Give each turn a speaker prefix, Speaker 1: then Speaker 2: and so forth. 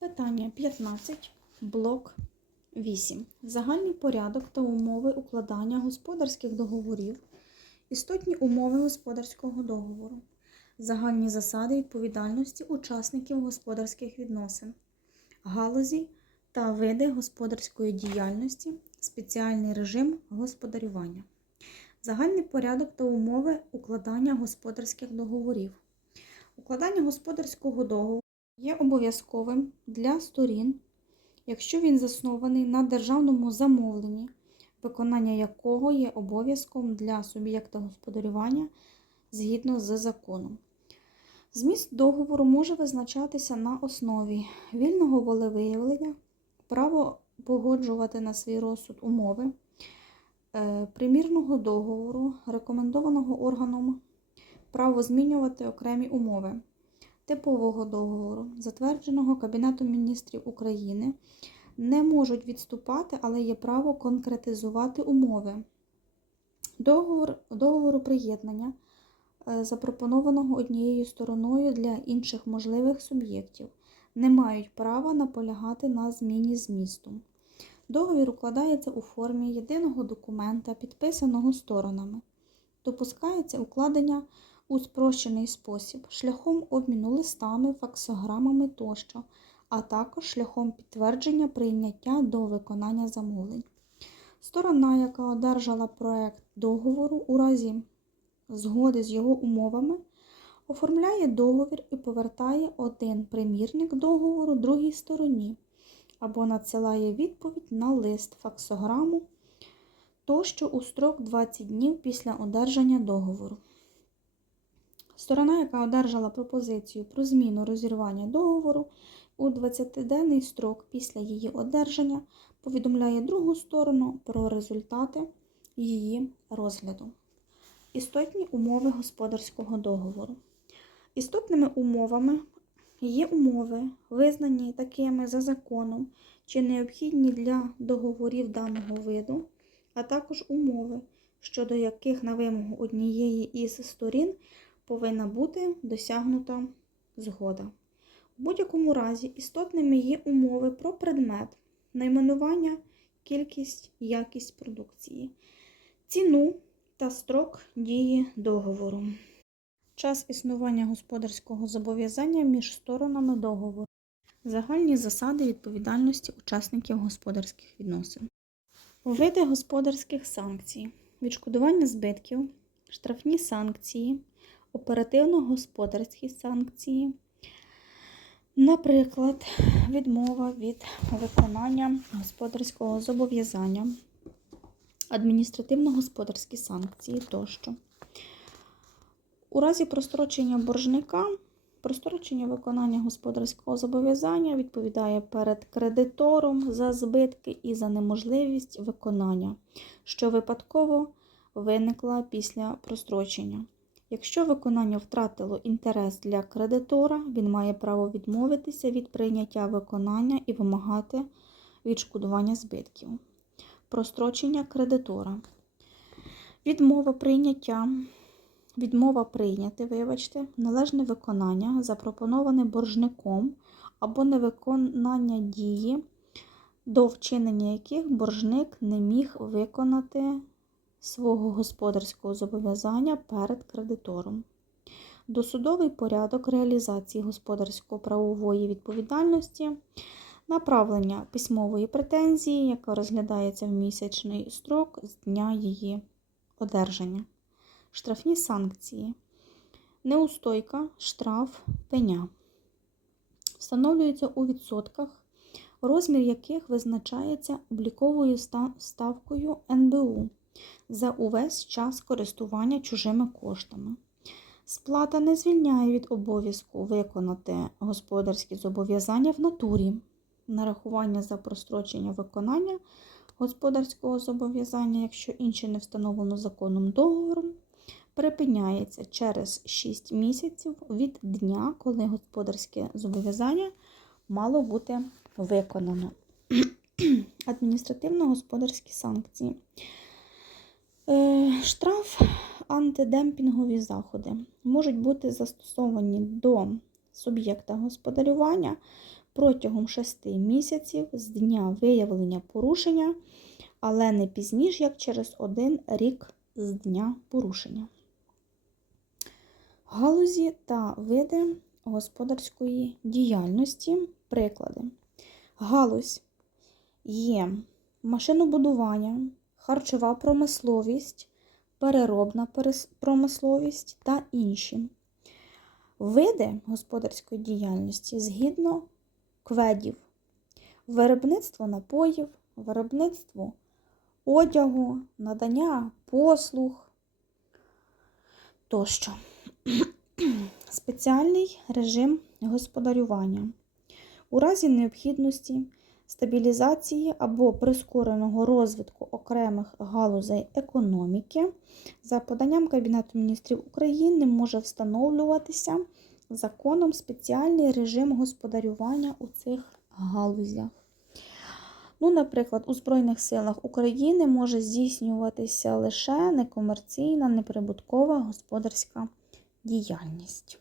Speaker 1: Питання 15, блок 8. Загальний порядок та умови укладання господарських договорів, істотні умови господарського договору, загальні засади відповідальності учасників господарських відносин, галузі та види господарської діяльності, спеціальний режим господарювання, загальний порядок та умови укладання господарських договорів. Укладання господарського договору є обов'язковим для сторін, якщо він заснований на державному замовленні, виконання якого є обов'язком для суб'єкта господарювання згідно з законом. Зміст договору може визначатися на основі вільного волевиявлення, право погоджувати на свій розсуд умови, е, примірного договору, рекомендованого органом право змінювати окремі умови типового договору, затвердженого Кабінетом міністрів України, не можуть відступати, але є право конкретизувати умови. Договор, договору приєднання, е, запропонованого однією стороною для інших можливих суб'єктів, не мають права наполягати на зміні змісту. Договір укладається у формі єдиного документа, підписаного сторонами. Допускається укладення у спрощений спосіб, шляхом обміну листами, факсограмами тощо, а також шляхом підтвердження прийняття до виконання замовлень. Сторона, яка одержала проект договору у разі згоди з його умовами, оформляє договір і повертає один примірник договору другій стороні або надсилає відповідь на лист факсограму тощо у строк 20 днів після одержання договору. Сторона, яка одержала пропозицію про зміну розірвання договору у 20-денний строк після її одержання, повідомляє другу сторону про результати її розгляду. Істотні умови господарського договору. Істотними умовами є умови, визнані такими за законом чи необхідні для договорів даного виду, а також умови, щодо яких на вимогу однієї із сторін повинна бути досягнута згода. У будь-якому разі істотними є умови про предмет, найменування, кількість, якість продукції, ціну та строк дії договору. Час існування господарського зобов'язання між сторонами договору. Загальні засади відповідальності учасників господарських відносин. Види господарських санкцій, відшкодування збитків, штрафні санкції, оперативно-господарські санкції, наприклад, відмова від виконання господарського зобов'язання, адміністративно-господарські санкції тощо. У разі прострочення боржника, прострочення виконання господарського зобов'язання відповідає перед кредитором за збитки і за неможливість виконання, що випадково виникла після прострочення. Якщо виконання втратило інтерес для кредитора, він має право відмовитися від прийняття виконання і вимагати відшкодування збитків. Прострочення кредитора. Відмова прийняття. Відмова прийняти, вибачте, належне виконання, запропоноване боржником або невиконання дії, до вчинення яких боржник не міг виконати свого господарського зобов'язання перед кредитором. Досудовий порядок реалізації господарсько-правової відповідальності, направлення письмової претензії, яка розглядається в місячний строк з дня її одержання. Штрафні санкції, неустойка, штраф, пеня. Встановлюється у відсотках, розмір яких визначається обліковою ставкою НБУ за увесь час користування чужими коштами. Сплата не звільняє від обов'язку виконати господарські зобов'язання в натурі, нарахування за прострочення виконання господарського зобов'язання, якщо інше не встановлено законом договором, припиняється через 6 місяців від дня, коли господарське зобов'язання мало бути виконано. Адміністративно-господарські санкції. Штраф, антидемпінгові заходи можуть бути застосовані до суб'єкта господарювання протягом 6 місяців з дня виявлення порушення, але не пізніше, як через один рік з дня порушення. Галузі та види господарської діяльності. Приклади. Галузь є машинобудування, харчова промисловість, переробна промисловість та інші. Види господарської діяльності згідно кведів, виробництво напоїв, виробництво одягу, надання послуг тощо. Спеціальний режим господарювання. У разі необхідності стабілізації або прискореного розвитку окремих галузей економіки за поданням Кабінету міністрів України може встановлюватися законом спеціальний режим господарювання у цих галузях. Ну, наприклад, у Збройних силах України може здійснюватися лише некомерційна, неприбуткова господарська діяльність.